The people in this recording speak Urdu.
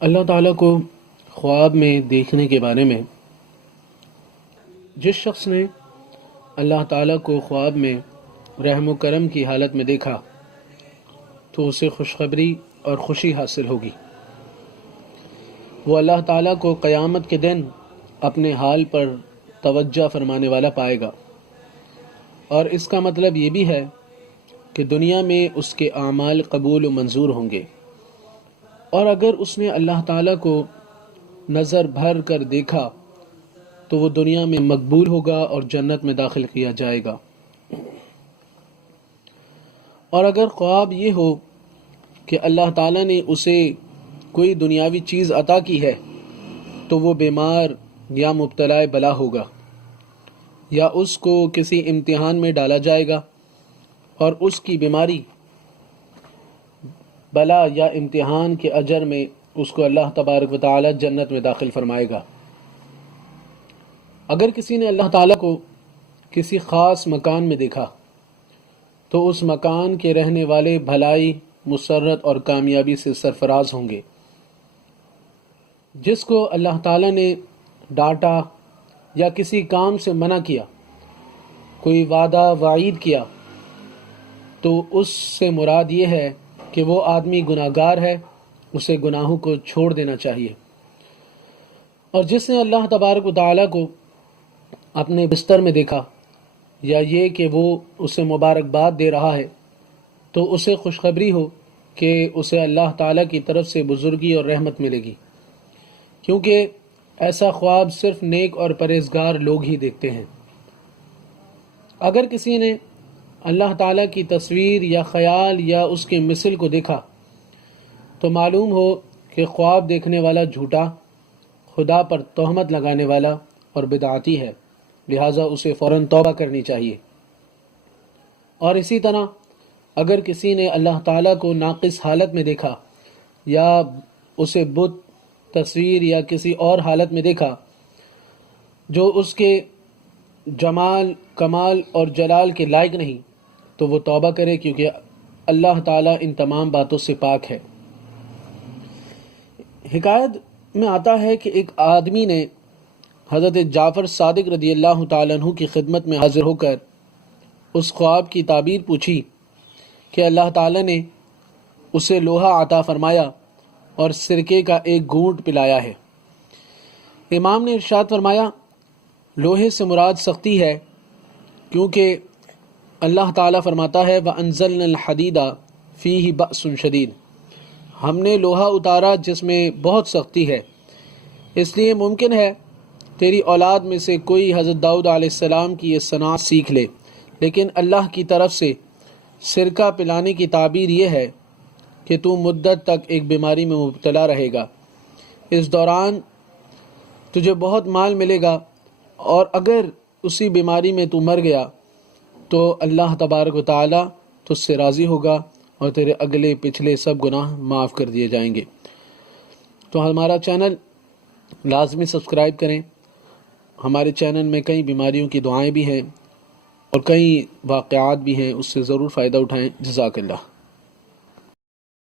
اللہ تعالیٰ کو خواب میں دیکھنے کے بارے میں جس شخص نے اللہ تعالیٰ کو خواب میں رحم و کرم کی حالت میں دیکھا تو اسے خوشخبری اور خوشی حاصل ہوگی۔ وہ اللہ تعالیٰ کو قیامت کے دن اپنے حال پر توجہ فرمانے والا پائے گا، اور اس کا مطلب یہ بھی ہے کہ دنیا میں اس کے اعمال قبول و منظور ہوں گے، اور اگر اس نے اللہ تعالیٰ کو نظر بھر کر دیکھا تو وہ دنیا میں مقبول ہوگا اور جنت میں داخل کیا جائے گا۔ اور اگر خواب یہ ہو کہ اللہ تعالیٰ نے اسے کوئی دنیاوی چیز عطا کی ہے تو وہ بیمار یا مبتلا بلا ہوگا، یا اس کو کسی امتحان میں ڈالا جائے گا اور اس کی بیماری بلا یا امتحان کے اجر میں اس کو اللہ تبارک و تعالی جنت میں داخل فرمائے گا۔ اگر کسی نے اللہ تعالیٰ کو کسی خاص مکان میں دیکھا تو اس مکان کے رہنے والے بھلائی، مسرت اور کامیابی سے سرفراز ہوں گے۔ جس کو اللہ تعالیٰ نے ڈانٹا یا کسی کام سے منع کیا، کوئی وعدہ وعید کیا، تو اس سے مراد یہ ہے کہ وہ آدمی گناہگار ہے، اسے گناہوں کو چھوڑ دینا چاہیے۔ اور جس نے اللہ تبارک و تعالیٰ کو اپنے بستر میں دیکھا، یا یہ کہ وہ اسے مبارکباد دے رہا ہے، تو اسے خوشخبری ہو کہ اسے اللہ تعالیٰ کی طرف سے بزرگی اور رحمت ملے گی، کیونکہ ایسا خواب صرف نیک اور پرہیزگار لوگ ہی دیکھتے ہیں۔ اگر کسی نے اللہ تعالیٰ کی تصویر یا خیال یا اس کے مثل کو دیکھا تو معلوم ہو کہ خواب دیکھنے والا جھوٹا، خدا پر تہمت لگانے والا اور بدعتی ہے، لہٰذا اسے فوراً توبہ کرنی چاہیے۔ اور اسی طرح اگر کسی نے اللہ تعالیٰ کو ناقص حالت میں دیکھا، یا اسے بت، تصویر یا کسی اور حالت میں دیکھا جو اس کے جمال، کمال اور جلال کے لائق نہیں، تو وہ توبہ کرے، کیونکہ اللہ تعالیٰ ان تمام باتوں سے پاک ہے۔ حکایت میں آتا ہے کہ ایک آدمی نے حضرت جعفر صادق رضی اللہ تعالیٰ عنہ کی خدمت میں حاضر ہو کر اس خواب کی تعبیر پوچھی کہ اللہ تعالیٰ نے اسے لوہا عطا فرمایا اور سرکے کا ایک گھونٹ پلایا ہے۔ امام نے ارشاد فرمایا، لوہے سے مراد سختی ہے، کیونکہ اللہ تعالیٰ فرماتا ہے وَأَنزَلْنَا الْحَدِيدَ فِيهِ بَأْسٌ شَدِيدٌ، ہم نے لوہا اتارا جس میں بہت سختی ہے، اس لیے ممکن ہے تیری اولاد میں سے کوئی حضرت داؤد علیہ السلام کی یہ صنعت سیکھ لے، لیکن اللہ کی طرف سے سرکہ پلانے کی تعبیر یہ ہے کہ تو مدت تک ایک بیماری میں مبتلا رہے گا، اس دوران تجھے بہت مال ملے گا، اور اگر اسی بیماری میں تو مر گیا تو اللہ تبارک و تعالیٰ تجھ سے راضی ہوگا اور تیرے اگلے پچھلے سب گناہ معاف کر دیے جائیں گے۔ تو ہمارا چینل لازمی سبسکرائب کریں۔ ہمارے چینل میں کئی بیماریوں کی دعائیں بھی ہیں اور کئی واقعات بھی ہیں، اس سے ضرور فائدہ اٹھائیں۔ جزاک اللہ۔